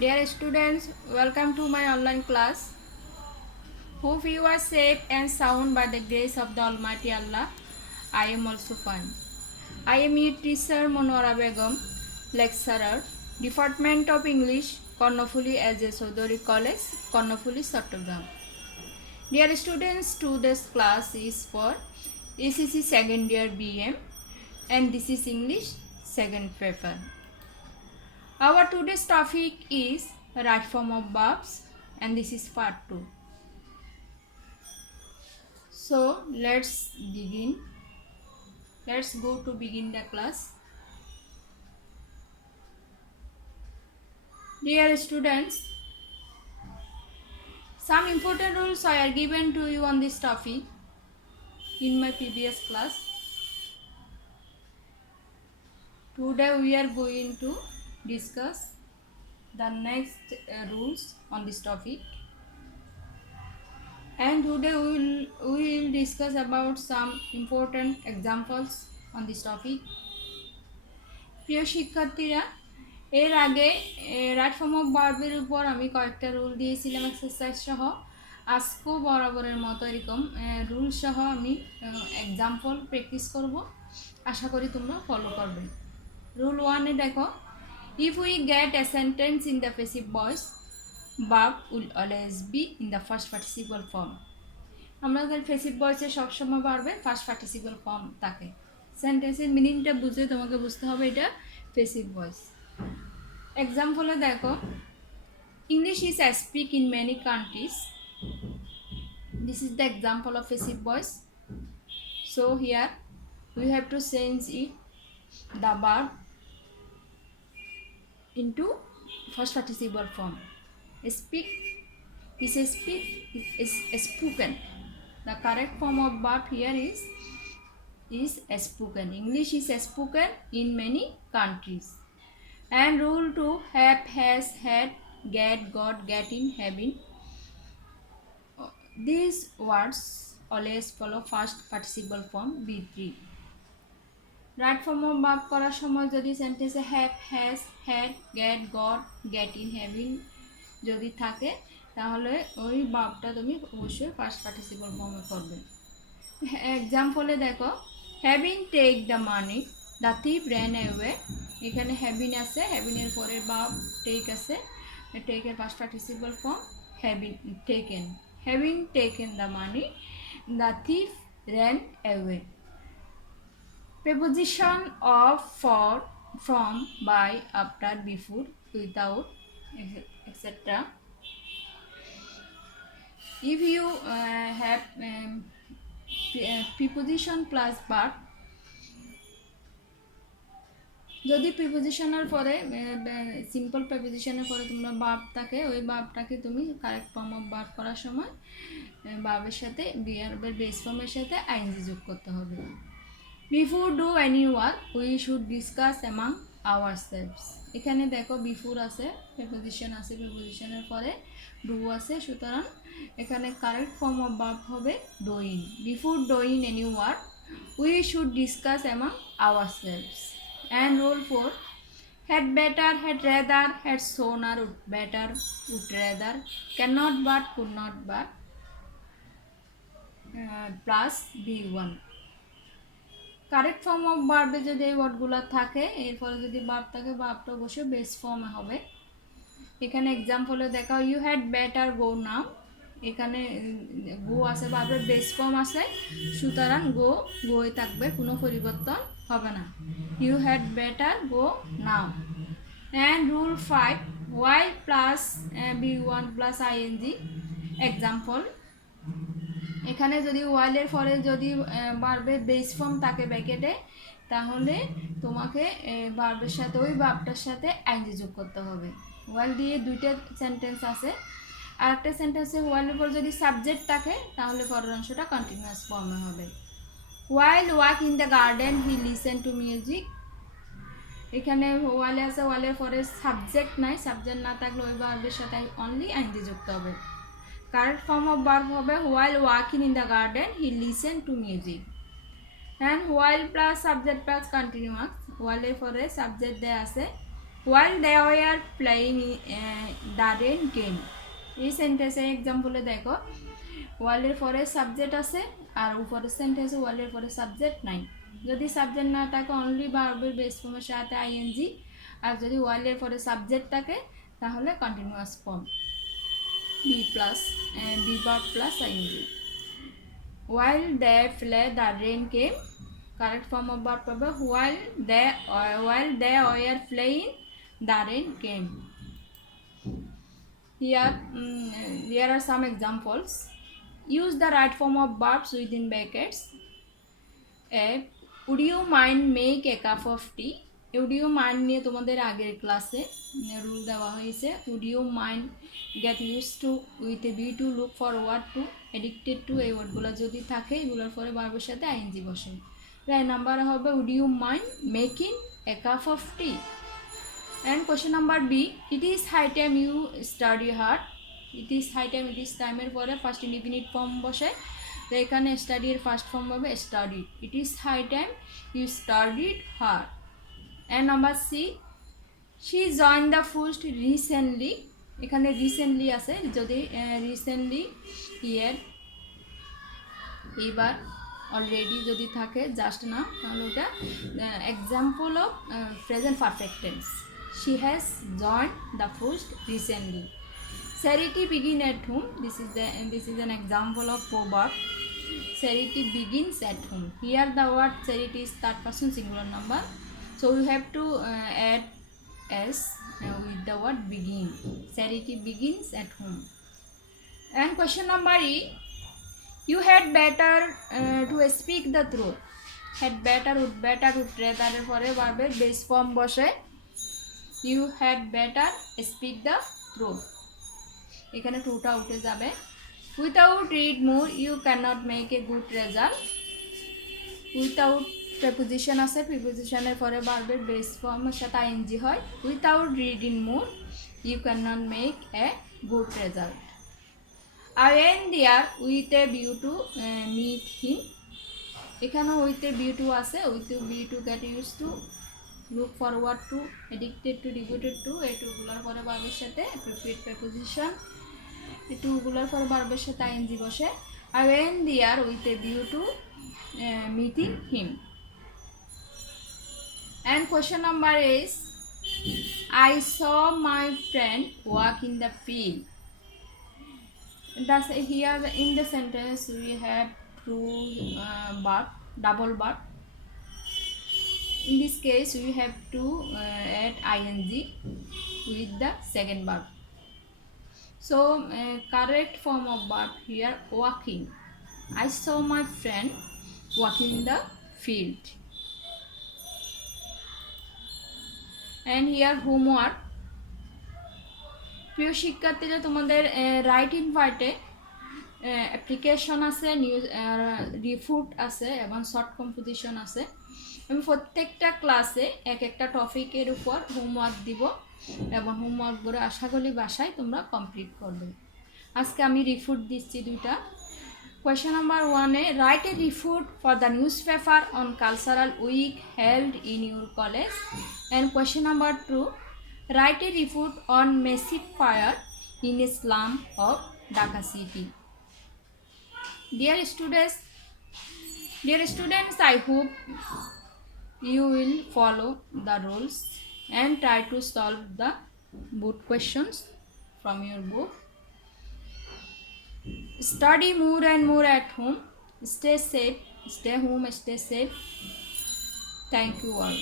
Dear students, welcome to my online class. Hope you are safe and sound by the grace of the Almighty Allah. I am also fine. I am your teacher Monora Begum, lecturer, Department of English, Kornofuli as a Sodori College, Kornofuli, Chattogram. Dear students, today's class is for ACC second year BM and this is English second paper. Our today's topic is right form of verbs and this is part 2. So let's begin. Let's go to begin the class. Dear students, some important rules are given to you on this topic in my previous class. Today we are going to discuss the next rules on this topic. And today we will discuss about some important examples on this topic. প্রিয় শিক্ষার্থীরা, এর আগে right form of ভার্বের উপর আমি কয়েকটা রুল দিয়েছিলাম এক্সারসাইজ সহ। আজকেও বরাবরের মতো এরকম রুল সহ আমি এক্সাম্পল প্র্যাকটিস করব, আশা করি তোমরা ফলো করবে। রুল 1-এ দেখো, if we get a sentence in the passive voice, verb will always be in the first participle form. আমরা প্যাসিভ ভয়েসে সবসময় পারবে ফার্স্ট পার্টিসিপল ফর্ম থাকে। সেন্টেন্সের মিনিংটা বুঝে তোমাকে বুঝতে হবে এটা প্যাসিভ ভয়েস। এক্সাম্পলে দেখো, English is speak in many countries. This is the example of passive voice. So here we have to change it the verb into first participle form. Speak is speak is spoken. The correct form of verb here is spoken. English is spoken in many countries. And rule 2, have, has, had, get, got, getting, having. These words always follow first participle form B3. Right form of verb করার সময় যদি সেন্টেন্সে have, has, had, get, got, getting, having যদি থাকে তাহলে ওই ভার্বটা তুমি অবশ্যই ফার্স্ট পার্টিসিপল ফর্মে করবে। এক্সাম্পলে দেখো, having take the money, the thief ran away. এখানে হ্যাভিং আছে, হ্যাভিংয়ের পরের ভার্ব টেক আছে, টেকের first participle form having taken. Having taken the money, the thief ran away. Preposition of, for, from, by, after, before, without, etc. If you have preposition plus verb, যদি প্রিপোজিশনের পরে সিম্পল প্রিপোজিশনের পরে তোমরা ভার্ব থাকে, ওই ভার্বটাকে তুমি কারেক্ট ফর্ম অফ ভার্ব করার সময় ভার্বের সাথে ভার্বের বেস ফর্মের সাথে আইএনজি যোগ করতে হবে। Before do any work we should discuss among ourselves. এখানে দেখো বিফোর আছে, প্রিপোজিশন আছে, প্রিপোজিশনের পরে ডু আছে, সুতরাং এখানে কারেক্ট ফর্ম অফ ভার্ব হবে doing. Before doing any work we should discuss among ourselves. And rule 4, had better, had rather, had sooner, would better, would rather, cannot but, could not but, plus B1. Correct form of ভার্বে যদি এই ওয়ার্ডগুলো থাকে, এরপরে যদি ভার্ব থাকে ভার্বটা অবশ্যই বেস ফর্মে হবে। এখানে এক্সাম্পলে দেখাও, ইউ হ্যাড বেটার গো নাও। এখানে গো আছে, ভার্বের বেস ফর্ম আছে, সুতরাং গো গোয়ে থাকবে, কোনো পরিবর্তন হবে না। You had better go now. And rule 5, while plus B1 plus ING. Example, এখানে যদি ওয়াইলের পরে যদি ভার্বের বেস ফর্ম থাকে ব্র্যাকেটে, তাহলে তোমাকে ভার্বের সাথে ওই ভার্বটার সাথে আইএনজি যোগ করতে হবে। ওয়াইল দিয়ে দুইটা সেন্টেন্স আছে, আর একটা সেন্টেন্সে ওয়াইলের পর যদি সাবজেক্ট থাকে তাহলে পরের অংশটা কন্টিনিউয়াস ফর্মে হবে। While walk in the garden he listen to music. এখানে ওয়াইলে আছে, ওয়াইলের পরে সাবজেক্ট নাই, সাবজেক্ট না থাকলে ওই ভার্বের সাথে অনলি আইএনজি যুক্ত হবে। কারেক্ট ফর্ম অফ ভার্ব হবে while walking in the garden he listened to music. and while plus subject plus continuous, while এর পরে সাবজেক্ট দেয়া আছে, while they were playing the rain came. এই সেন্টেন্সে এক্সাম্পলে দেখো ওয়ালের পরে সাবজেক্ট আছে আর উপরে সেন্টেন্সে ওয়ালের পরে সাবজেক্ট নাই। যদি সাবজেক্ট না থাকে অনলি ভার্বের বেস ফর্মের সাথে আইএনজি, আর যদি ওয়ালের পরে সাবজেক্ট থাকে তাহলে continuous form B plus B verb plus ING. while they play the rain came, correct form of verb পাবে while they were playing the rain came. Here there are some examples. Use the right form of verbs within brackets. Would you mind make a cup of tea? Would you mind নিয়ে তোমাদের আগের ক্লাসে রুল দেওয়া হয়েছে। would you mind get used to with a be to look forward to addicted to এই ওয়ার্ডগুলো যদি থাকে এগুলোর পরে ভার্বের সাথে আইএনজি বসে। রাইট নাম্বার হবে would you mind making a cup of tea? And question number B, it is high time you study hard. It is high time, it is time এর পরে ফার্স্ট ইনডিফিনিট ফর্ম বসে, তো এখানে study এর first form হবে studied. It is high time you studied hard. And number C, she join the first recently, এখানে recently আছে, যদি রিসেন্টলি ইয়ার এইবার অলরেডি যদি থাকে জাস্ট না তাহলে ওটা example of present perfect tense. She has joined the first recently. Charity begin at home. This is an example of proverb. Charity begins at home. Here the word charity is third person singular number, so you have to add s with the word begin. Charity begins at home. And question number E, you had better to speak the truth. Had better would rather পরে ভার্বের base form বসে you had better speak the truth, এখানে টুটা উঠে যাবে। without read more you cannot make a good result. without preposition আছে, prepositionের পরে ভার্বের বেস ফর্মের সাথে আইএনজি হয়। without reading more you cannot make a good result. I went there with a view to meet him, এখানে with a view to আছে, with a view to get used to, look forward to, addicted to, devoted to, এই টুগুলোর পরে ভার্বের সাথে appropriate preposition, এই টুগুলোর পরে ভার্বের সাথে আইএনজি বসে। I went there with a view to meeting him. And question number is, I saw my friend walk in the field. Thus here in the sentence we have two verb, double verb. In this case we have to add ing with the second verb. So correct form of verb here walking. I saw my friend walking in the field. And here homework. প্রিয় শিক্ষার্থীরা, তোমাদের রাইটিং পার্টে অ্যাপ্লিকেশন আছে, নিউজ রিফুট আছে এবং short composition আছে। আমি প্রত্যেকটা ক্লাসে এক একটা টপিকের উপর হোমওয়ার্ক দিব এবং হোমওয়ার্কগুলো আশা করি বাসায় তোমরা কমপ্লিট করবে। আজকে আমি রিফুট দিচ্ছি দুইটা। কোয়েশ্চেন নাম্বার 1-এ write a report for the newspaper on cultural week held in your college. And question number 2, write a report on massive fire in a slum of Dhaka city. Dear students, I hope you will follow the rules and try to solve the both questions from your book. Study more and more at home. Stay safe. Stay home. Stay safe. Thank you all.